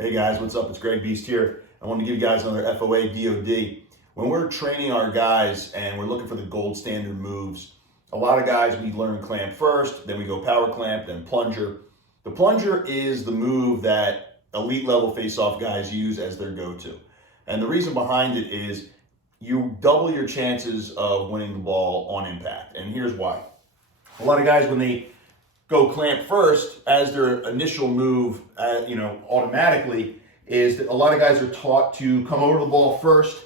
Hey guys, what's up? It's Greg Beast here. I want to give you guys another FOA DOD. When we're training our guys and we're looking for the gold standard moves, a lot of guys, we learn clamp first, then we go power clamp, then plunger. The plunger is the move that elite level face-off guys use as their go-to. And the reason behind it is you double your chances of winning the ball on impact. And here's why. A lot of guys, when they go clamp first as their initial move, automatically, is that a lot of guys are taught to come over the ball first,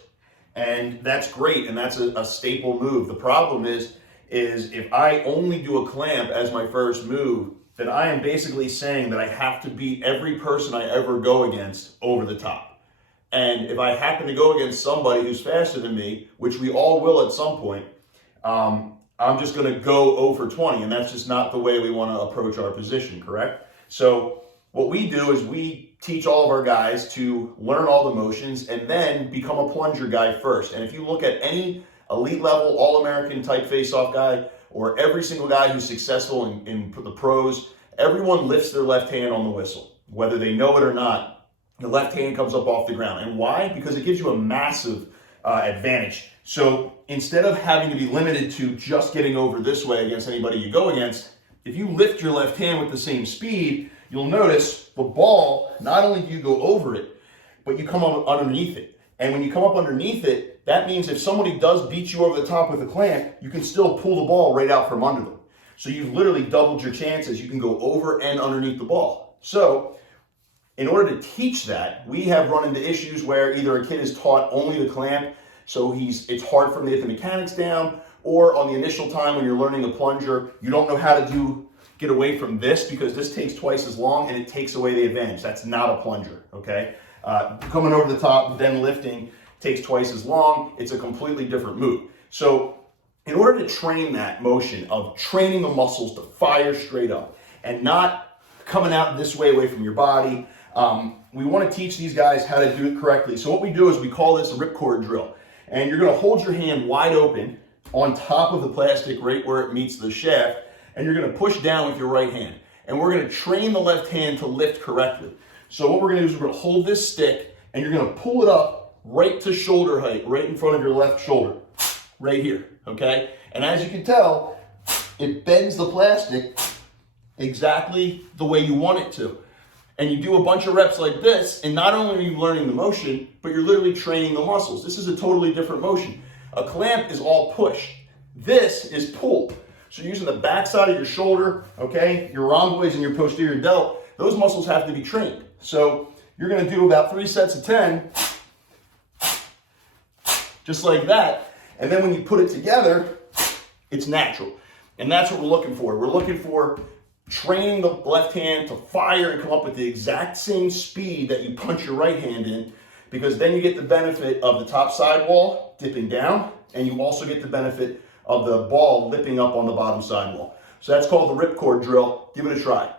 and that's great, and that's a staple move. The problem is if I only do a clamp as my first move, then I am basically saying that I have to beat every person I ever go against over the top. And if I happen to go against somebody who's faster than me, which we all will at some point, I'm just going to go 0 for 20, and that's just not the way we want to approach our position, correct? So what we do is we teach all of our guys to learn all the motions and then become a plunger guy first. And if you look at any elite level, all-American type face-off guy, or every single guy who's successful in the pros, everyone lifts their left hand on the whistle. Whether they know it or not, the left hand comes up off the ground. And why? Because it gives you a massive advantage. So instead of having to be limited to just getting over this way against anybody you go against, if you lift your left hand with the same speed, you'll notice the ball, not only do you go over it, but you come up underneath it. And when you come up underneath it, that means if somebody does beat you over the top with a clamp, you can still pull the ball right out from under them. So you've literally doubled your chances. You can go over and underneath the ball. So in order to teach that, we have run into issues where either a kid is taught only the clamp, so it's hard for him to get the mechanics down, or on the initial time when you're learning a plunger, you don't know how to get away from this because this takes twice as long and it takes away the advantage. That's not a plunger, okay? Coming over the top, then lifting takes twice as long. It's a completely different move. So in order to train that motion of training the muscles to fire straight up and not coming out this way away from your body, we want to teach these guys how to do it correctly. So what we do is we call this a Ripcord Drill. And you're going to hold your hand wide open on top of the plastic right where it meets the shaft, and you're going to push down with your right hand. And we're going to train the left hand to lift correctly. So what we're going to do is we're going to hold this stick, and you're going to pull it up right to shoulder height, right in front of your left shoulder, right here, okay? And as you can tell, it bends the plastic exactly the way you want it to. And you do a bunch of reps like this, and not only are you learning the motion, but you're literally training the muscles. This is a totally different motion. A clamp is all push. This is pull. So using the back side of your shoulder, okay, your rhomboids and your posterior delt, those muscles have to be trained. So you're going to do about 3 sets of 10, just like that. And then when you put it together, it's natural. And that's what we're looking for. We're looking for training the left hand to fire and come up with the exact same speed that you punch your right hand in, because then you get the benefit of the top sidewall dipping down, and you also get the benefit of the ball lipping up on the bottom sidewall. So that's called the Ripcord Drill. Give it a try.